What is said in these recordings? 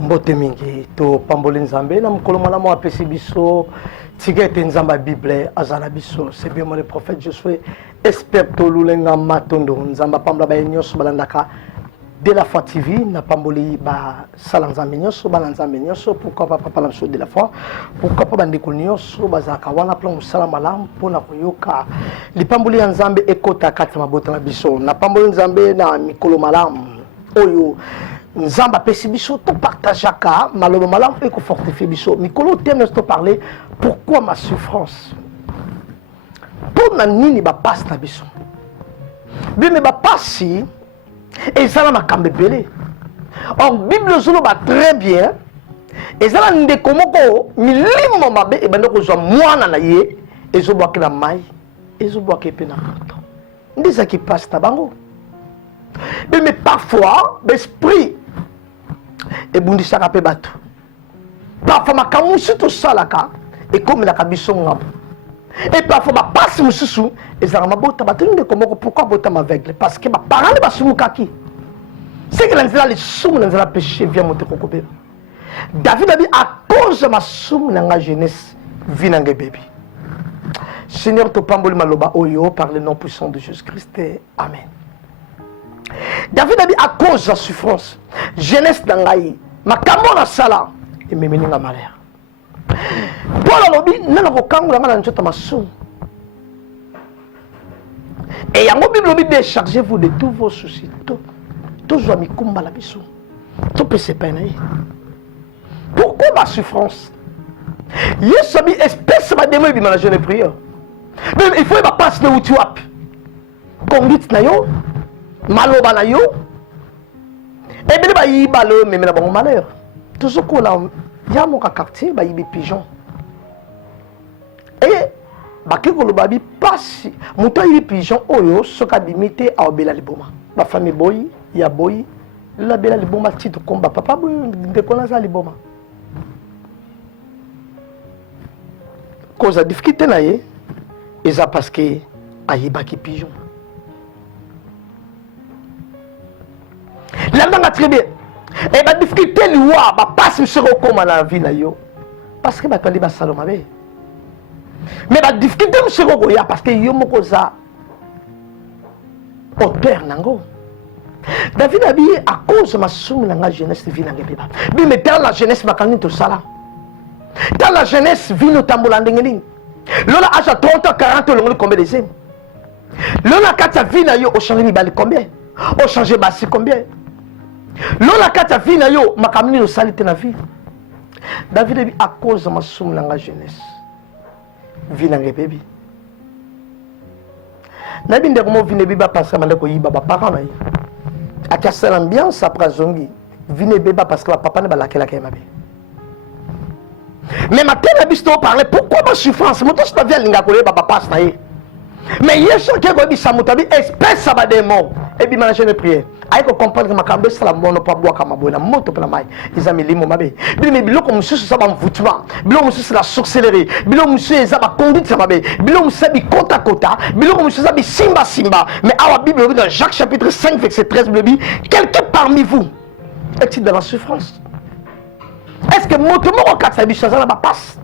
Mbote mingi to pamboli nzambe na mukolo malamu apesi biso tika ete nzamba Bible azana biso. C'est bien moi le prophète Josué espère to lulenga matondo nzamba pambla ba nyonso balandaka de la foi TV na pamboli ba sala nzambe nyonso balanzambe nyonso pourquoi pas papa la de la foi pourquoi pas bandeko nyonso bazaka wana plan musala malamu pona koyoka lipamboli ya nzambe ekota kati mabota na biso na pamboli nzambe na mikolo malamu oyo nzamba pesi biso to partageaka maloba malamu et ko fortifier biso mikolo thème to parler pourquoi ma souffrance pour na nini ba passe na biso bien mais ba passi et ça la makambe belé en bible zolo ba très bien et ça la ndeko moko milimo mabe e bando ko zo mwana na ye et zo boaka na mai et zo boaka pe na poto ndisa qui passe ta bango mais parfois l'esprit et bundisaka pe bato parfois makamusi to salaka et comme la kabiso ngabo et parfois ma passe mususu et ça ma bota batinde comme pourquoi bota m'aveugle parce que ma parents ba sumukaki c'est que l'anzela les soum l'anzela péché vient monter kokobe David a dit à cause de ma soum nanga jeunesse vinange baby Seigneur to pamboli maloba oyo par le nom puissant de Jésus-Christ amen. David a dit à cause de la souffrance, jeunesse d'Angaï, ma kamona sala, et me meninga malheur. Paul a lobby, n'a pas kangu la malanche ta massou. Et y'a mon Bible déchargez-vous de tous vos soucis. Tous vos amis kumba la bisou. Tout peut se peiner. Pourquoi ma souffrance? Yes, ami, espèce ma démon bi manager de prière. Mais il faut pas passer où tu as. Conduite na yo. Maloba na yo et bien ba yiba le même na bon malheur toujours ko la ya mon quartier ba yibi pigeon et ba ke ko lo ba bi passe muto yibi pigeon oyo soka bimité a obela liboma ba famille boy ya boy la bela liboma titre comme papa boy de kona za liboma cause a difficulté na ye et ça parce que ayiba ki pigeon. L'andanga très bien. Et la difficulté loi ba passe sur comme dans la vie na yo parce que ba tandi ba saloma be. Mais la difficulté sur ko ya parce que yo moko za auteur nango. David a dit à cause de ma somme nanga jeunesse vie nanga beba. Bi mais dans la jeunesse ba kanini to sala. Dans la jeunesse vie no tambola ndengeni. Lola âge 30 ans 40 ans combien de ans? Lola kata vie na yo au changer ni bali combien? Au changer basi combien? Lola kata vie na yo makamni no salite na vie. David a dit à cause de ma somme nanga jeunesse vie nanga baby. Na binde ko mo vie ne biba parce que mande ko yiba ba parents na yi. Akasa l'ambiance après zongi vie ne biba parce que papa ne ba lakela kema be. Mais ma tête a bisto parler pourquoi ma souffrance moto sta vie linga ko ba passe na yi. Mais yeso ke ko bi samutabi espèce ça ba démon et bi manager de prière. Aïe ko comprendre que ma kambe sala mono pa bois kama boina moto pela mai izami limo mabe bi biloko mususu sa ba mvutuma biloko mususu la sorcellerie biloko mususu za ba conduite sa mabe biloko mususu bi kota kota biloko mususu za bi simba simba mais à la Bible dans Jacques chapitre 5 verset 13 le dit quelqu'un parmi vous est-il dans la souffrance? Est-ce que moto moko katsa bi chaza na ba passe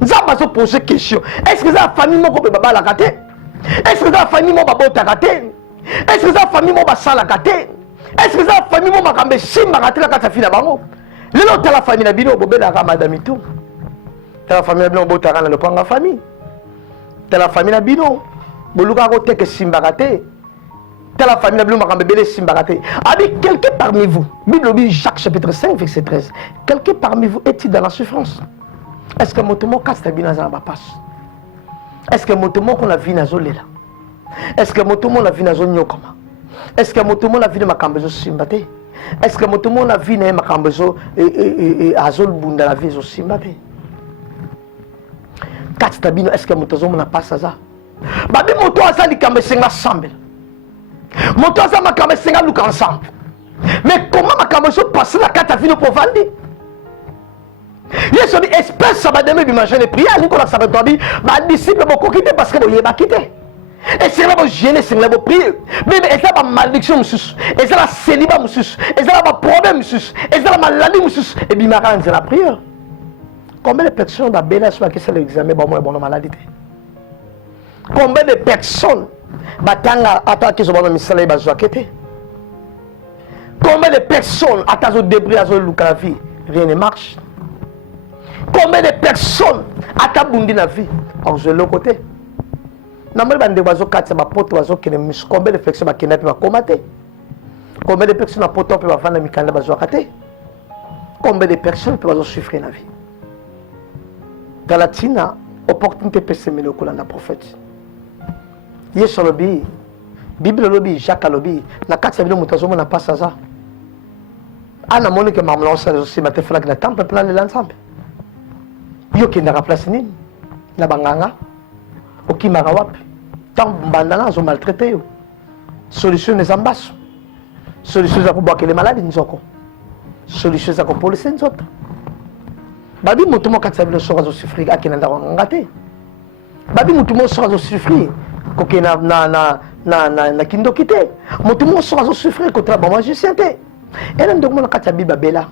nzamba zo poser question est-ce que la famille moko be baba la kate est-ce que la famille moko ba bota kate est-ce que ça famille mo basala kate est-ce que ça famille mo makambe simba katela kata fina bango lelo tala famille na bino bobela ka madame tout tala famille na bino botaka na le panga famille tala famille na bino boluka ko teke simba kate tala famille na bino makambe bele simba kate abi quelqu'un parmi vous Bible dit Jacques chapitre 5 verset 13 quelqu'un parmi vous est-il dans la souffrance? Est-ce que motomo kasta bina za ba passe? Est-ce que motomo ko la vie na zolela? Est-ce que motomo la vie na zonyo kama? Est-ce que motomo la vie de makambezo simbate? Est-ce que motomo la vie na makambezo azol bunda la vie zo simbate? Katsta bino est-ce que motozo na passa za? Babi moto azali kambe senga sambe. Moto azali makambe senga luka ensemble. Mais comment makambezo passe la kata vino pour vandi? Yesu dit espèce ça va demain bi manger les prières ni ko la sabato bi ba disciple boko kité parce que bo yeba kité. Et c'est là que gêner, c'est là que prier. Mais c'est là que malédiction, et c'est là que célibat, et c'est là que problème, et c'est là que maladie, et bien c'est la prière. Combien de personnes ont béni sur l'examen, bon maladie? Combien de personnes attendent qu'ils ont mis ça là, combien de personnes attendent au débris à la vie, rien ne marche. Combien de personnes attendent dans la vie, on se l'autre côté. Combien de personnes combien de personnes peuvent faire combien de personnes peuvent souffrir dans la vie. Dans la Tina, opportunité peut se mener au cours de la prophète. Yes, lobby, Bible lobby, Jacques lobby, na 4 millions de personnes n'a pas ça. Ana moni que maman ça aussi m'a fait la temple plan de l'ensemble. Yo qui n'a place ni na banganga. Oki marawap. Tant bandana zo maltraité yo. Solution des ambasses. Solution za ko boire les maladies nzoko. Solution za ko police nzota. Babi mutumo 4 millions so zo souffrir akina ndako ngate. Babi mutumo so zo souffrir ko kena na kindo kité. Mutumo so zo souffrir ko tra ba magicien té. Et là, nous avons Bible Bella.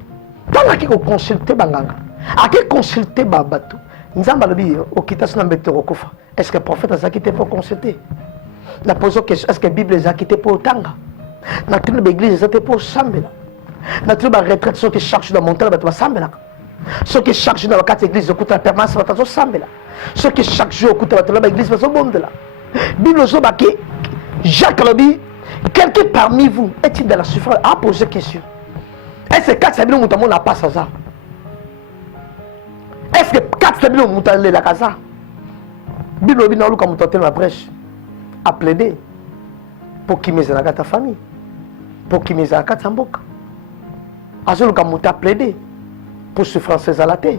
Tant que vous consultez Banganga, à qui consulter Babatou, nous avons dit au Kitasuna Betorokofa. Est-ce que le prophète a quitté pour consulter? La question est-ce que la Bible a quitté pour Tanga? Notre église a quitté pour Sambela. Notre retraite, ceux qui cherchent dans mon temps, va Sambela. Ceux qui cherchent dans la carte église, écoute la permanence, va Sambela. Ceux qui chaque jour écoutent l'église, va Sambela. Bible Zobaki, Jacques Lobi. Quelqu'un parmi vous est-il dans la souffrance à poser question? Est-ce que 4 sabino moutamon n'a pas ça? Est-ce que 4 sabino moutamon la casa? Bible n'a pas moutamon la brèche à plaider pour qui met dans ta famille, pour qui met dans ta samboka. Azul ka mouta plaider pour souffrance à la terre.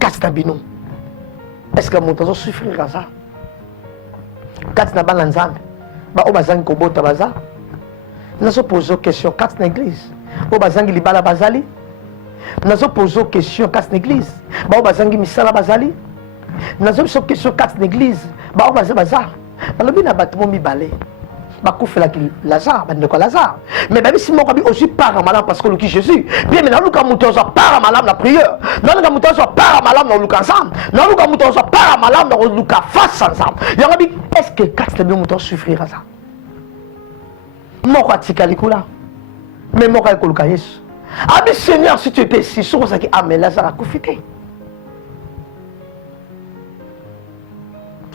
4 sabino. Est-ce que moutamon souffrir à ça? 4 n'a pas l'ensemble. Ba obazangi kobota baza nazo poser question quatre l'église obazangi libala bazali nazo poser question quatre l'église ba obazangi misala bazali nazo poser question quatre l'église ba obaza baza balobi na bato mi balé ba kufela ki Lazare ba ndeko Lazare mais ba bisi moko bi aussi para malam parce que le qui Jésus bien mais na luka muto za para malam la prière na luka muto za para malam na luka ensemble na luka muto za para malam na luka face ensemble yango bi est-ce que quatre le muto souffrira ça moko atika likula mais moko ekoluka Yesu abi Seigneur si tu étais ici sur ça qui amène Lazare à kufite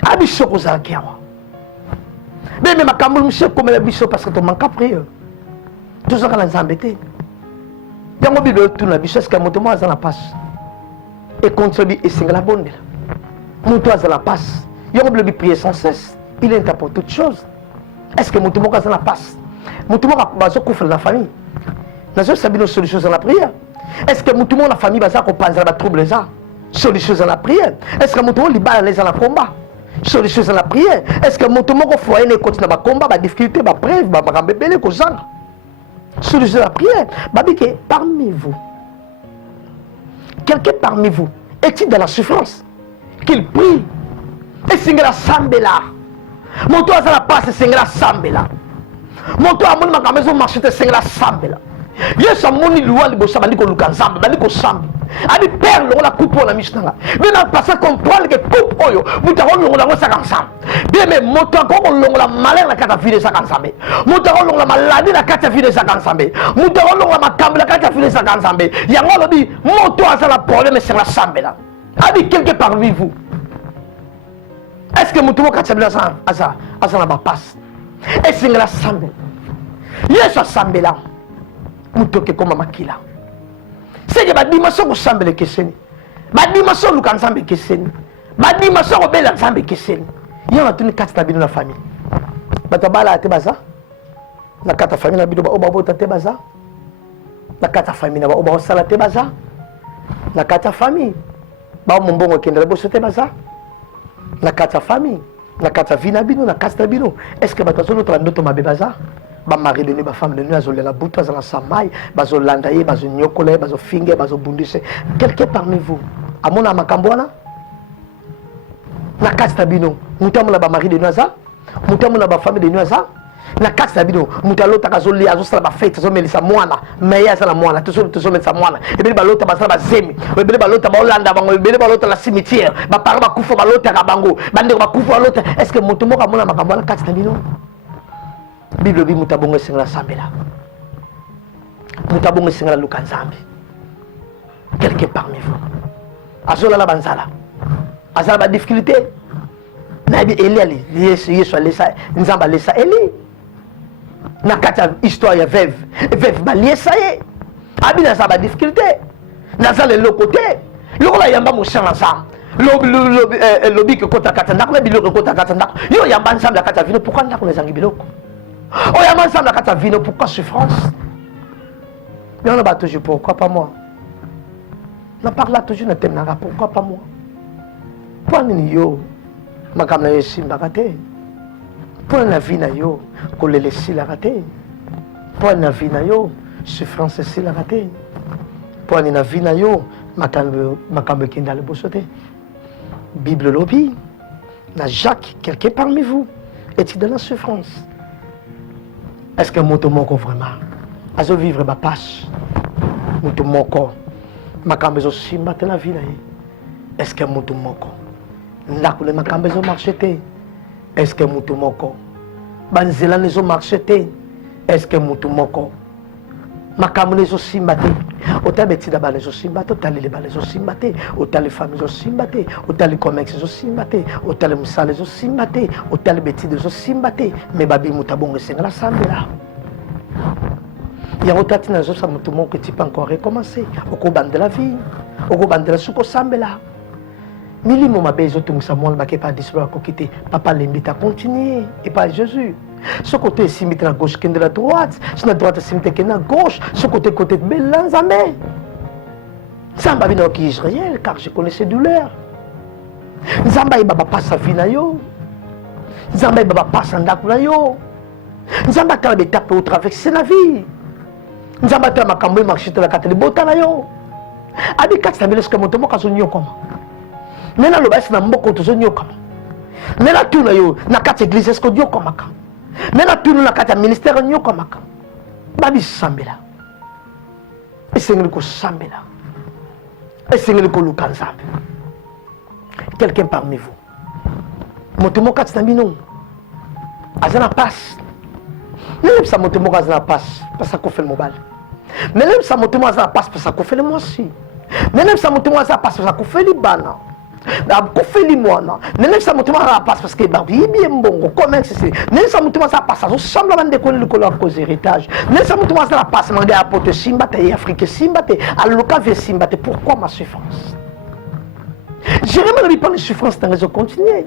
abi soko za kiawa. Mais ma camoufle monsieur comme la biso parce que tu manques à prier. Tout ça qu'on a embêté. Il y a un mobile de tout la biso est-ce que mon toit a la passe et contribue et c'est la bonne. Mon toit a la passe. Il y a un mobile de prier sans cesse. Il est pour toutes choses. Est-ce que mon toit a la passe? Mon toit a besoin de la famille. Nous avons sabi nos solutions à la prière. Est-ce que mon toit la famille va qu'on pense à la trouble les solutions à la prière? Est-ce que mon toit libère les à la combat? Solution à la prière. Est-ce que mon tomo foyer ne continue à combat, à difficulté, à preuve, à bébé, à solution à la prière. Babike, parmi vous, quelqu'un parmi vous est-il dans la souffrance? Qu'il prie. Et singla sambela. Mon toit à la passe, singla sambela. Mon toit à mon maison marché, singla sambela. Yes, a moni loi libo sabandi ko lukanzamba, bandi ko sambi. Abi père le la coupe la mishnanga. Mais na pas ça comprendre que coupe oyo, mutaro lo la sa ensemble. Bien mais moto ko lo la malheur la kata file sa ensemble. Mutaro lo la maladie la kata file sa ensemble. Mutaro lo la makambe la kata file sa ensemble. Yango lo di moto a la problème c'est la sambe là. Abi quelque parmi vous. Est-ce que mutumo katsabila sa asa na ba passe? Et c'est la sambe. Yes a sambe là. Mutoke comme makila. C'est que ma dimension ko sambele keseni. Ma dimension lu kansambe keseni. Ma dimension ko bela sambe keseni. Yana tuni kata bino na famille. Batabala te baza. Na kata famille na bido ba oba te baza. Na kata famille na ba oba sala te baza. Na kata famille. Ba mombongo kendele bo te baza. Na kata famille. Na kata vina bino na kata bino. Est-ce que batazo notre ndoto mabe baza? Ba mari de ba femme de nuit azole la bouta za la samai bazo landaye bazo nyokole bazo finge bazo bundise quelqu'un parmi vous amona makambwana na kasta bino mutamona ba mari de noisa mutamona ba famille de noisa na kati na bino mutu alotaka azosala bafete azomelisa mwana meye azala mwana tozomelisa mwana ebele balota basala bazemi ebele balota baolanda bango ebele balota na cimetière baparent bakufa balotaka bango bandeko bakufa balota est ce que moto moko amona makambo wana kati na bino bible bi mutu abongo esengela sambela mutu abongo esengela luka nzambe quelqu'un parmi vous azolala banzala azala badifficulté nayebi eli ali yesu alesa nzambe alesa eli na kati ya histoire ya veuve baliesa ye abi naza badifficulté naza leloko te lokola yamba mosala nzambe lobi kokota kati ya ndako na biloko ekota kati ya ndako yo yamba nzambe na kati ya vino pourquoi ndako nazangi biloko oyamba nzambe na kati ya vino pourquoi souffrance yona ba toujours pourquoi pas moi na parle là toujours na thème nanga pourquoi pas moi mpo nini yo makambo na yo esimbaka te mpo na vie na yo kolela esilaka te mpo na vie na yo souffrance esilaka te mpo na vie na yo makambo ekenda liboso te bible lobi na Jacques quelqu'un parmi vous est-il dans la souffrance est-ce que moto moko vraiment azovivre bapasse moto moko makambo ezosimba te na vie na ye est-ce que moto moko ndako le makambo ezomarche te est-ce que moto moko banzela nezomarche te est-ce que moto moko makambo nezosimba te otali betida bana ezosimba te otali libala ezosimba te otali fami ezosimba te otali commerce ezosimba te otali mosala ezosimba te otali betida ezosimba te me babi moto abongo esengela sambela yango tati nazosa moto moko tu peux encore recommencer okobandela vie okobandela suki osambela milimo mabe ezotungisa mwana bakepa disipline akoki te papa lembi ta continuer et pas Jésus ce côté esimbi te na gauche kende la droite so na droite esimbi te kende na gauche ce côté bela nzambe nzambe abi nayoki Israël car je connais ses douleurs nzambe ayeba bapasa vi na yo nzambe ayeba bapasa ndako na yo nzambe atala betape otraverse na vie nzambe atala makambo emarche te na kati libota na yo abi kati na bino soki moto moko azonyokoma nena loba esi na mboko tozonyokama nena tuna yo na kati ya église eske onyokamaka nena tuna na kati ya ministère onyokamaka babisambela esengeli kosambela esengeli koluka nzambe quelqu'un parmi vous moto moko kati na bino aza na passe nelebisa moto moko aza na passe mpasi akofela mobali nelebisa moto moko aza na passe mpasi akofela mwasi nelebisa moto moko aza na passe mpasi akofeli bana akofeli mwana nelebisa moto moko aza na passe parce que bayibi mbongo commerce se nelebisa moto moko aza na passe azosambla bandeko likolo ya cause héritage nelebisa moto moko aza na passe mande ya poto esimba te ye afrique esimba te aluka vie esimba te pourquoi ma souffrance jérémie nabi mpona souffrance ntango ezocontinue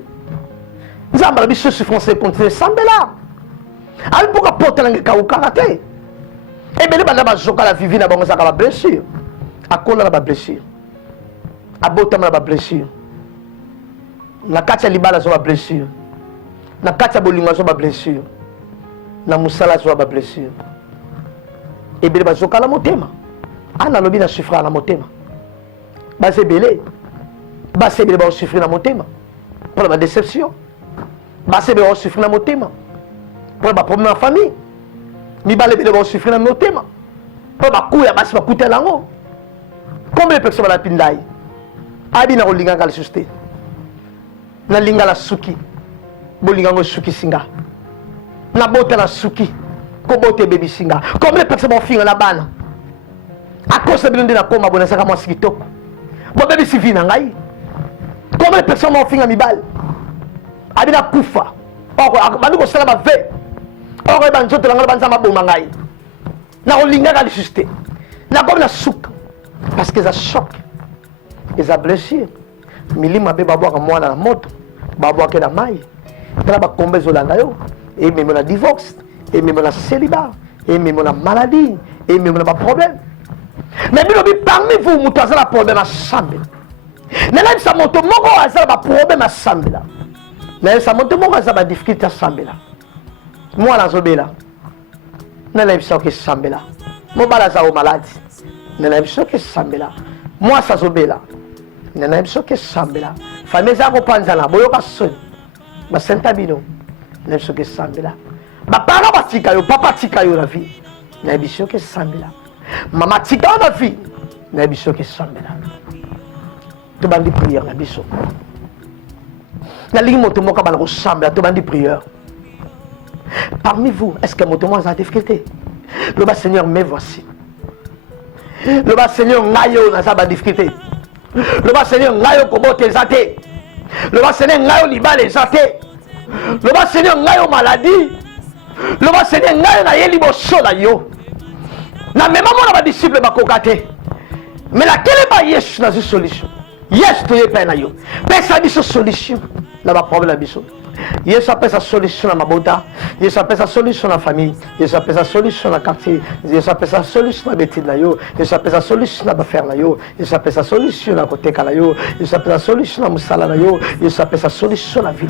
nzambe na biso souffrance econtinue esambela abi mpoka porte nange ekawukaka te ebele banda bazoka na vivi na bango ezaka bablessure akola na bablessure abotama na bablessure na kati ya libala azwa bablessure na kati ya bolingo azwa bablessure na mosala azwa bablessure ebele bazoka na motema ana alobi na souffrir na motema basi ebele baosouffrir na motema mpona badéception basi ebele baosouffrir na motema mpona baproblème ya famille mibale ebele baosouffrir na motema mpona bakuya basi bakutela yango combien de personnes balapindai abi na kolinganga lisusu te nalingala suki bolingango esukisi nga nabotela suki kobota ebebisi nga combien de personnes baofinga na bana akosa bino nde nakoma boye nasaka mwasi kitoko bobebisi vi na ngai combien de personnes baofinga mibale abi nakufa bandi kosala bave oko eba nzoto na ngai banzamba boma ngai nakolingaka lisusu te nakomi na suka parce que eza choc eza blessure milimo abe babwaka mwana na moto babwake na mai tala bakomba ezolanda yo ememo na divorce ememo na célibat ememo na maladie ememo na baproblème mais bilobi parmi vous moto aza na problème asambela nayebisa moto moko aza na baproblème asambela nayebisa moto moko aza badifficulté asambela mwana azobela nayebisa oke esambela mobala aza o maladi nayebisa oke esambela mwasi azobela nanayebi soki esambela famille eza kopanzana boyoka soni basenta bino na biso ke sambela bapara batika yo papa tika yo la vie na biso ke sambela mama tika yo la vie na biso ke sambela to bandi prière na biso na lingi moto moko bana ko sambela to bandi prière. Parmi vous, est-ce que moto moi a difficulté? Le bas Seigneur, me voici. Le bas Seigneur, ngayo na sa ba difficulté. Le bas Seigneur, ngayo kobo te zate. Le bas Seigneur, ngayo libale zate. Le bas Seigneur, ngayo maladie. Le bas Seigneur, ngayo na yeli boso na yo. Na même mon ba disciple ba kokate. Mais laquelle ba yes na solution. Yes to ye pa na yo. Pesa biso solution. Na ba problème biso. Yesu appelle sa solution à ma bota. Yesu appelle sa solution à la famille. Yesu appelle sa solution à la quartier. Yesu appelle sa solution à la bêtise. Yesu appelle sa solution à la faire. Yesu appelle sa solution à la côté. Yesu appelle sa solution à la moussala. Yesu appelle sa solution à la vie.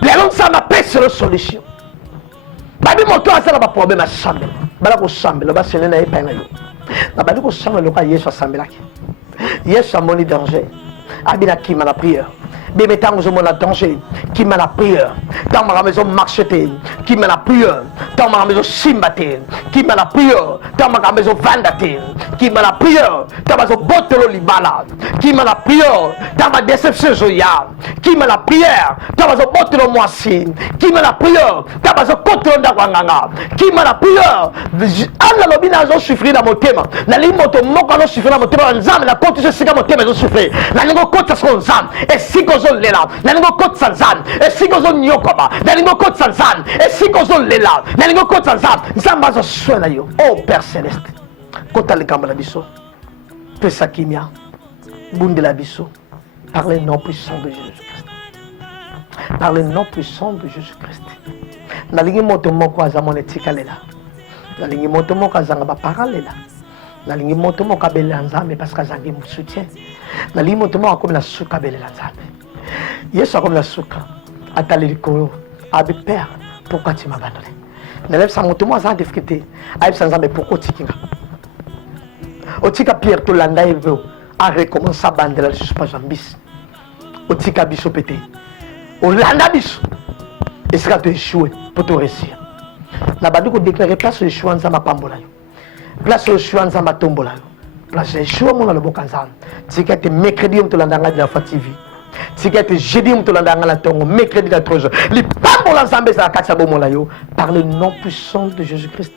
Les gens ça m'appelle sur la solution. Babi moto a ça pas problème à chambre. Bala ko chambre, là-bas c'est n'est pas nayo. Na babi ko chambre le cas Yesu chambre là. Yesu a mon danger. Abina qui m'a la prière. Bébé tant que mon danger, qui m'a la prière, tant ma maison marcheté, qui m'a la prière, tant ma maison simbaté, qui m'a la prière, tant ma maison vandaté, qui m'a la prière, tant ma maison botelo libala, qui m'a la prière, tant ma déception joya, qui m'a la prière, tant ma maison botelo moisi, qui m'a la prière, tant ma maison contrôle d'agwanganga, qui m'a la prière, Anna lobina zo souffrir dans mon thème, na limoto moko no souffrir dans mon thème, nzam la côté je sais mon thème zo souffrir, na ngo côté son nzam, et si lela nalingo kot sanzan et si gozo nyokoba nalingo kot sanzan et si gozo lela nalingo kot sanzan nzamba zo swela yo oh Père céleste kota le kamba la biso pesa kimia bunde la biso par le nom puissant de Jésus-Christ, par le nom puissant de Jésus-Christ. Nalingi moto moko azamone tikalela nalingi moto moko azanga ba paralela nalingi moto moko abela nzambe parce que azangi mu soutien nalingi moto moko comme la suka belela nzambe. Yesu comme la souka, atali likolo, abi Père, pourquoi tu m'as abandonné? N'élève sa moto moi sans difficulté, aïe sans mais pourquoi tu kinga? Otika Pierre to landa evo, a recommencé à bander la suspense jambis. Otika biso pété, o landa biso, et sera te échouer pour te réussir. Na badu ko déclarer place au échouer en ma pambola yo, place au échouer en ma tombola yo, place au échouer mon le bokanzan. Tika te mercredi on te landa de la TV. Si tu jeudi on te l'a donné mercredi la troisième les pambo l'ensemble ça katia bomola yo par le nom puissant de Jésus-Christ.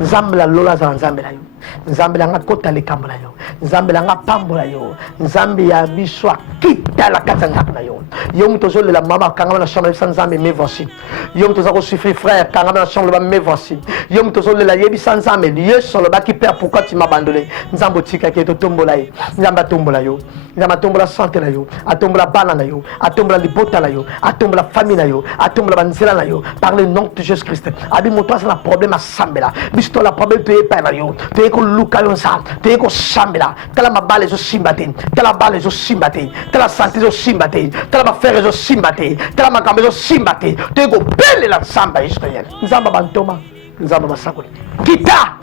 Nzambe la lola za nzambe la yo. Nzambe la ngakota le kambala yo. Nzambe la ngapambola yo. Nzambe ya biso kita la katia ngakna yo. Yo mtozo le la mama kanga na chambre sans nzambe me voici. Yo mtozo ko souffrir frère kanga na chambre me voici. Yo mtozo le la yebi sans nzambe Yesu le baki père pourquoi tu m'as abandonné? Nzambo tika ki to tombola yo. Nzamba tombola yo. Nzamba tombola santé na yo. Atombola bana na yo. Atombola libota na yo. Atombola famille na yo. Atombola banzela na yo. Par le nom de Jésus-Christ. Abi moto ça la problème à sambela. Bisto la problème te pa na yo. Te ko luka yo sa. Te ko sambela. Tala mabale zo simbate. Tala bale zo simbate. Tala santé zo simbate. Tala ma frère zo simbate. Tala ma kambe zo simbate. Te ko belle la samba Israël. Nzamba bantoma. Nzamba basakoli. Kita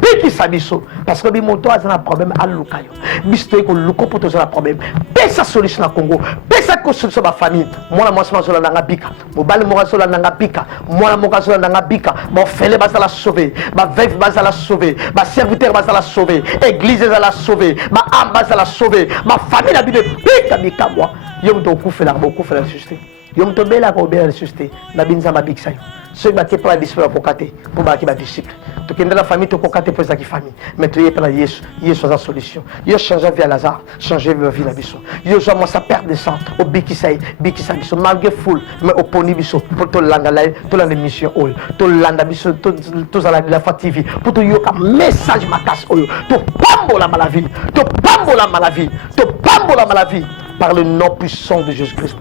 biki sabiso parce que bi moto a un problème à lukayo bisto ko luko poto za problème pesa solution na Congo pesa ko solution ba famille moi moi sama sola nanga bika mo bale mo sola nanga bika moi mo sola nanga bika mo fele ba la sauver ba veuve ba la sauver ba serviteur ba la sauver église ba la sauver ba âme ba la sauver ma famille la bi de bika bika moi yo mto kufela mo kufela susté yo mto bela ko bela susté na binza ma biksa ceux qui pas disciple pour cater pour ba ki ba disciple to kende la famille to ko cater pour sa ki famille mais tu es pas Yesu Yesu la solution yo changer vie à Lazare changer vie la biso yo so mo sa perte de sang au bikisa biso malgré foule mais au poni biso pour to landa la to la mission ol to landa biso to za la fativi pour to yo ka message makas oyo to pambo la maladie to pambo la maladie to pambo la maladie par le nom puissant de Jésus-Christ.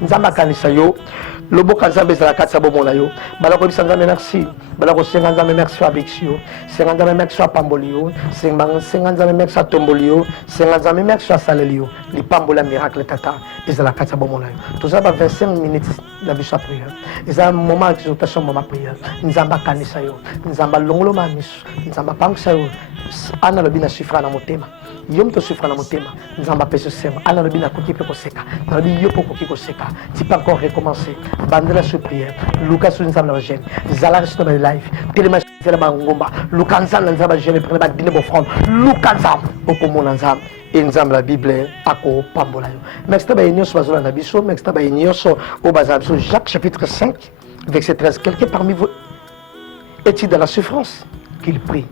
Nzamba kanisa yo lobo kanzambe za la katsa bomona yo balako bisanzambe merci balako senganzambe merci abixio senganzambe merci apambolio senganzambe merci atombolio senganzambe merci asalelio li pambola miracle tata za la katsa bomona yo tout ça va 25 minutes la biso prière ça moment exaltation moment prière nzamba kanisa yo nzamba longolo mamis nzamba pangsa yo ana lobina sifra na motema yom to souffre na motema nzamba peso sema ana lobi na koki pe koseka na lobi yopo koki koseka tu peux encore recommencer bandela sur prière Lucas sur nzamba la jeune zala sur ma live telema zala ba ngomba Lucas nzamba jeune prendre ba dîner bo front Lucas nzamba okomona nzamba et nzamba la Bible ako pambola yo mexta ba inyo so na biso mexta ba inyo so au bazar so Jacques chapitre 5 verset 13 quelqu'un parmi vous est-il dans la souffrance qu'il prie.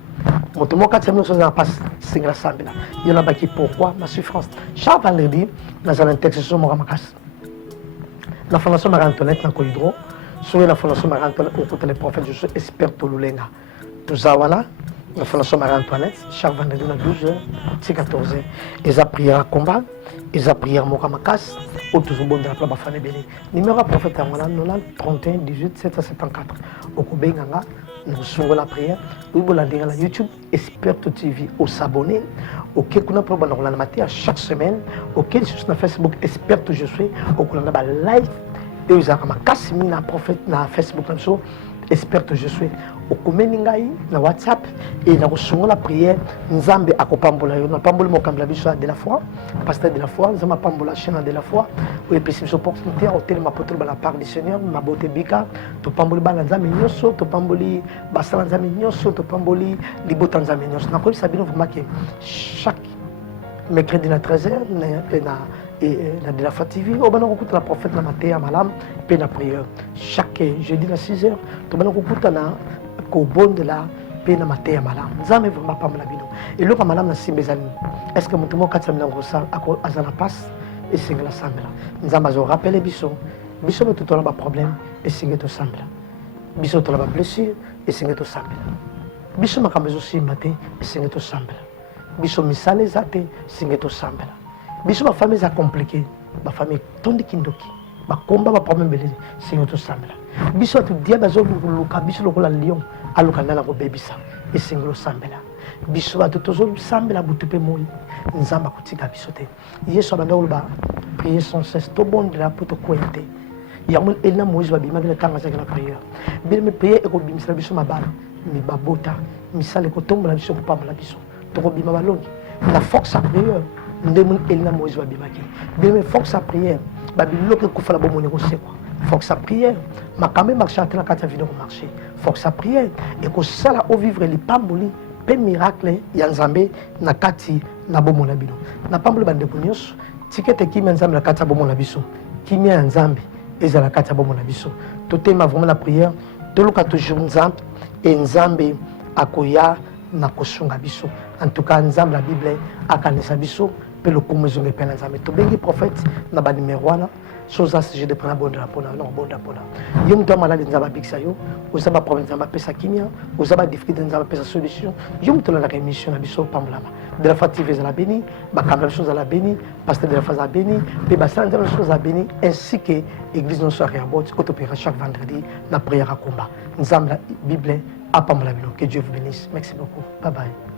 Mon tout le monde, quand c'est nous passe, c'est grâce à Bela. Il y en a qui pourquoi ma souffrance. Chaque vendredi, nous avons un texte sur mon ramakas. La fondation Marie-Antoinette, dans Colhydro, sur la fondation Marie-Antoinette, au côté des prophètes, je suis expert au Lulenga. Nous avons la fondation Marie-Antoinette, chaque vendredi, à 12h, c'est 14h. Ils ont prié à combat, ils ont prié à mon ramakas, au toujours bon de la place de Bélé. Numéro prophète, 31 18 774. Au Koubenganga. Nous sommes la prière, nous sommes la YouTube, Expert TV, au s'abonner, auquel nous avons la chaque semaine, auquel sur Facebook, Expert je suis, auquel nous avons live, et nous avons un prophète na Facebook, Expert je suis, au Komeningaï, na WhatsApp, et nous avons la prière, nous avons accompagné, nous avons accompagné de la foi, pasteur de la foi, nous avons accompagné la chaîne de la foi, et puis c'est une opportunité, au tel ma potre la part du Seigneur, ma beauté bika, to pamboli banzami nyoso, to pamboli basanzami nyoso, to pamboli libotanzami nyoso. Na ko sabino vraiment que chaque mercredi na 13h na de la foi TV, on va écouter la prophète na matin à malam, puis na prière. Chaque jeudi na 6h, to va écouter na ko bon de la puis na matin à malam. Nzame vraiment pas malabino. Et le malam na simbezani. Est-ce que mon tout monde quand ça me l'engosal à azana passe et c'est la sambla. Nous avons rappelé Bisso. Bisso a tout le problème et c'est tout sambla. Bisso a la blessure et c'est tout sambla. Bisso a aussi matin et c'est tout sambla. Bisso a salé zate c'est tout sambla. Bisso a famille a compliqué. Ma famille tondi kindoki. Ma combat ma problème belé c'est tout sambla. Bisso a tout diabazo luka bisso lokola lion alukana la ko bebisa et c'est tout sambla. Biso a tout sambla butupe moi. Nzamba kutika bisote yesu abanda oloba prier sans cesse to bon de la poto kwete yamul elna moïse ba bima tanga za la prière bil me prier e ko bimisa biso mabala mi babota misale ko tombola biso ko pambola biso to ko bima balongi la force à prière ndemul elna moïse ba bima ki bil me force à prière ba biloke ko fala bo moni ko sekwa force à prière makambe marcher na kata vidéo ko marcher force à prière et ko sala au vivre les pamboli pe miracle ya nzambe na kati na bomo na bino na pambolo bande kunyoso tikete kimia nzambe na kati ya bomo na biso kimia nzambe ezala kati ya bomo na biso totema vraiment la prière toluka toujours nzambe et nzambe akoya na kosunga biso en tout cas nzambe la Bible akanisa biso pe le komozonge pe na nzambe to bengi prophète na ba numéro wana chose à sujet de prendre bon drapeau non bon drapeau là yom to malade nzamba biksa yo uzaba problème nzamba pesa kimia uzaba difficulté nzamba pesa solution yom to la rémission na biso pamblama de la fatigue à la béni ba kamla chose à la béni pasteur de la phase à béni pe ba sante chose à béni ainsi que église non soirée à bot côté opéra chaque vendredi na prière à combat nzamba la Bible à pamblama que Dieu vous bénisse merci beaucoup bye bye.